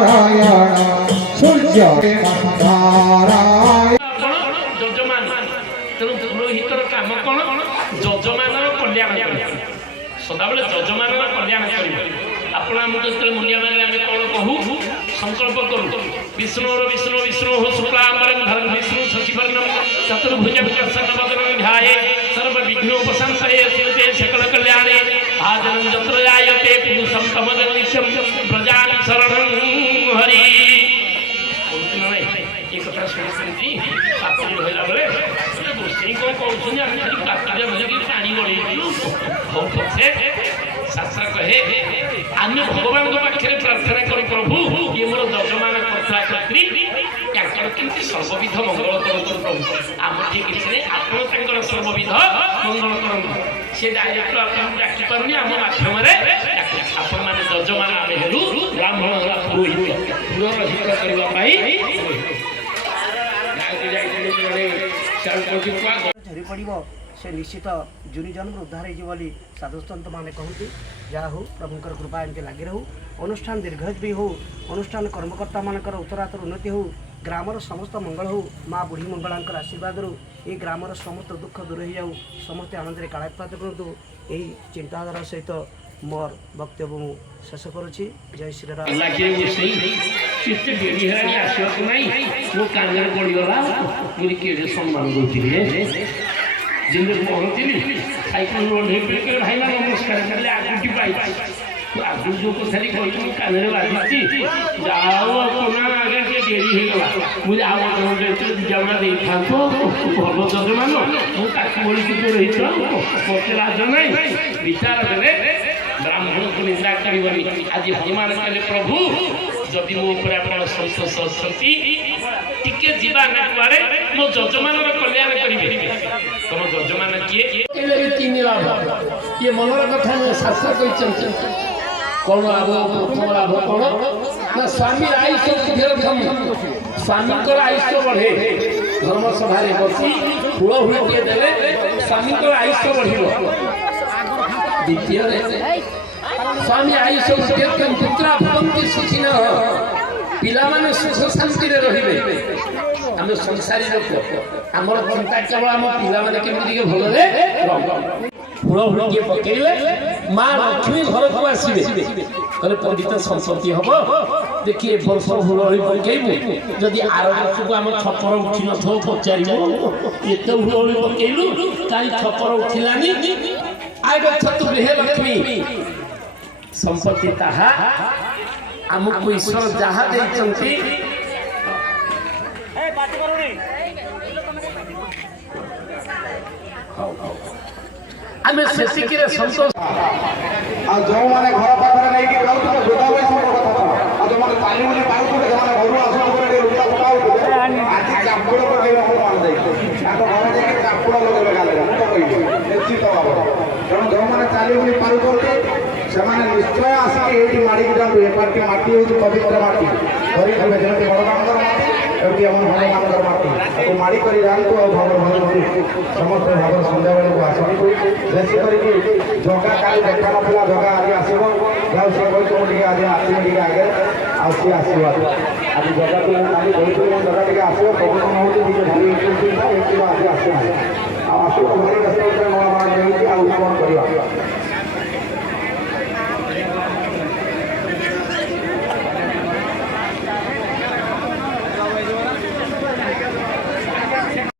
नारायण सूर्य नारायण जजमान तेणु पुरोहितर काम कौन जजमान कल्याण सदाबले जजमान कल्याण कर आपण आमको जो मूल्य माने आम कौन कहू संकल्प करूँ विष्णु विष्णु विष्णु शुक्लांबरं धरं विष्णु शशिवर्णं चतुर्भुज विकर्षण वदनं ध्याये सर्व विघ्नोपशान्तये श्रीते सकल कल्याणे भाजनं यत्र जायते पुरुषं तमजं नित्यं प्रजां शरणं हरि एक कथा शुणी सातरी रहा बेले गोष्ठी कौन कहते आम खाली काकरिया भजकी पानी गड़ेलु हौ पछे शास्त्र कहे आम भगवान पाखे प्रार्थना कर प्रभु ये मोर जजमान कर्ता कर्त्री केमती सर्वविध मंगल करतु प्रभु आम ठीक किसी नहीं आपड़ सर्वविध मंगल करतु सी डायरेक्ट आपको डाकी पारुनि आम मध्यम आपण मैंने जजमान आम हेलु ब्राह्मण पुरोहित पुरर हित करने झरी पड़ से निश्चित जुनि जन्म उद्धार होली साधुसंत मैंने कहते जहाँ हो प्रभुंर कृपा एमती लगी रहू अनुष्ठान दीर्घजीवी हो अनुष्ठान कर्मकर्ता मानकर उत्तरातर उन्नति हो ग्रामर समस्त मंगल हो माँ बुढ़ी मंगलांकर आशीर्वाद ये ग्रामर समस्त दुख दूर हो जाऊ समस्ते आनंद कालापात करूँ यही चिंताधारा सहित मोर वक्तव्य मु शेष करुच्ची जय श्री राम सम्मान जिंदगी पहुँचली साइकेल भाई नमस्कार आगुटी पाई आगु जो कथारी कही कान बाजी जाओ आगे डेरी होगा मुझे आउना दे था भल जजमान मुझे रही मत लाज ना विचार देने ब्राह्मण को निंदा करनी आज हनुमान कहले प्रभु जदि मो ऊपर आप संतोष अछती टिके जीवा ना कुआड़े मो जजमान कल्याण करेंगे तुम जजमान किए तीन लाभ ये मनर कथा नुहे शास्त्र कही कौन लाभ प्रथम लाभ कौन ना स्वामी आयुष दीर्घम स्वामी आयुष बढ़े धर्मसभा बसी फूल हुए देवे स्वामी आयुष बढ़ द्वितीय स्वामी आयुष दीर्घम पुत्रा भवन्ति सुखिनः पिला माने सुख शांति रे आम संसारी लोक आमर चिंता केवल आम पिला माने केमिति भलरे फूल फूल पकेले माँ लक्ष्मी घर को आसवे कहले पंडित संपत्ति हम देखिए वर्ष फूल पकेबू जदि आर वर्ष को आम छपर उठी न पचार एत फूल पकेलु कहीं छपर उठिलानी आगछतु गृहे लक्ष्मी संपत्ति ताहा आमको ईश्वर जहाँ देइचंती आमे सेसिकी रे संतोष आ जो माने घर पाखरे नै कि खाउ तो गोदावरी सब कथा आ जो माने पानी मुली पाउ तो जे माने घरु आसु करे लुटा पकाउ आज चापुड़ पकेबा को मान दे आ तो घर जे कि चापुड़ लगेबा गाले तो कहि निश्चित बाबा कारण जो माने चाली मुली पारु करते ସେମାନେ ନିଶ୍ଚୟ ଆସିକି ଏଇଠି ମାଡ଼ିକି ଯାଆନ୍ତୁ ଏପାଟି ମାଟି ହେଉଛି ପବିତ୍ର ମାଟି ଧରି ଖାଇବେ ଯେମିତି ଭଗବାନଙ୍କର ମାଟି ଏମିତି ଆମ ଭଗବାନଙ୍କର ମାଟି ତାକୁ ମାଡ଼ି କରି ଯାଆନ୍ତୁ ଆଉ ଭଗବାନ ସମସ୍ତେ ଭାବରେ ସନ୍ଧ୍ୟାବେଳକୁ ଆସନ୍ତୁ ବେଶୀ କରିକି ଜଗା କାଲି ଦେଖା ନଥିଲା ଜଗା ଆଜି ଆସିବ ଯାଉ ସିଏ କହିଛି ମୁଁ ଟିକେ ଆଜି ଆସିବି ଟିକେ ଆଗେ ଆଉ ସିଏ ଆସିବ ଆଜି ଜଗାକୁ ମୁଁ କାଲି କହିଥିଲି ମୁଁ ଜଗା ଟିକେ ଆସିବ ପବନ ହେଉଛି ଟିକେ ଭାରି ଏମିତି ଆଜି ଆସିବ ଆଉ ଆସିବ ଭାରି ବ୍ୟସ୍ତ ନୂଆ ନେଇକି ଆଉ କ'ଣ କରିବା